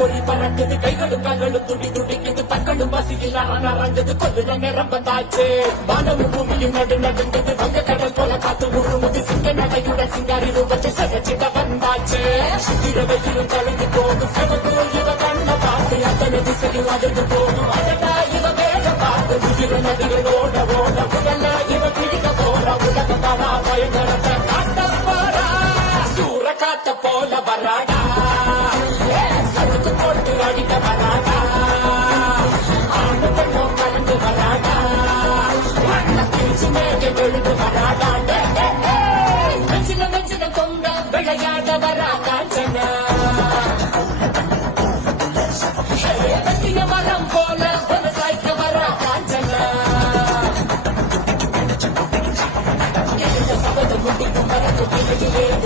பொறி பறக்குது கைகளும் கால்களும் துடி துடிக்குது பற்களும் பசியில் நரங்குது கொல்லுற நேரம் வந்தாச்சு வானமும் பூமியும் நடு நடுங்குது வங்க கடல் போல காத்து உருமுது சிங்க நடையுடன் சிங்காரி ரூபத்தை சகச்சிட வந்தாச்சு இரவையிலும் கலந்து போகும் செவத்து இவ கண்ண பார்த்து அத்தனை திசையும் அதிர்ந்து போகும் அடடா இவ வேக பார்த்து உயிர நதிகள் ஓட ஓட உடல்ல இவ பிடிக்க போற உலக வரா பயங்கரத்தை காட்ட போறா சூற காத்த போல வராடா சடுக்கு போட்டு அடிக்க வராடா ஆண்டு பெண்ணும் கலந்து வராடா மண்ண பிரிச்சு மேக விழுந்து வராடா மெஞ்சில மெஞ்சில கொண்ட விளையாட வரா காஞ்சனா மரம் போல விவசாயிக்க வரா காஞ்சனா சபதம் முடிக்கும் மரத்து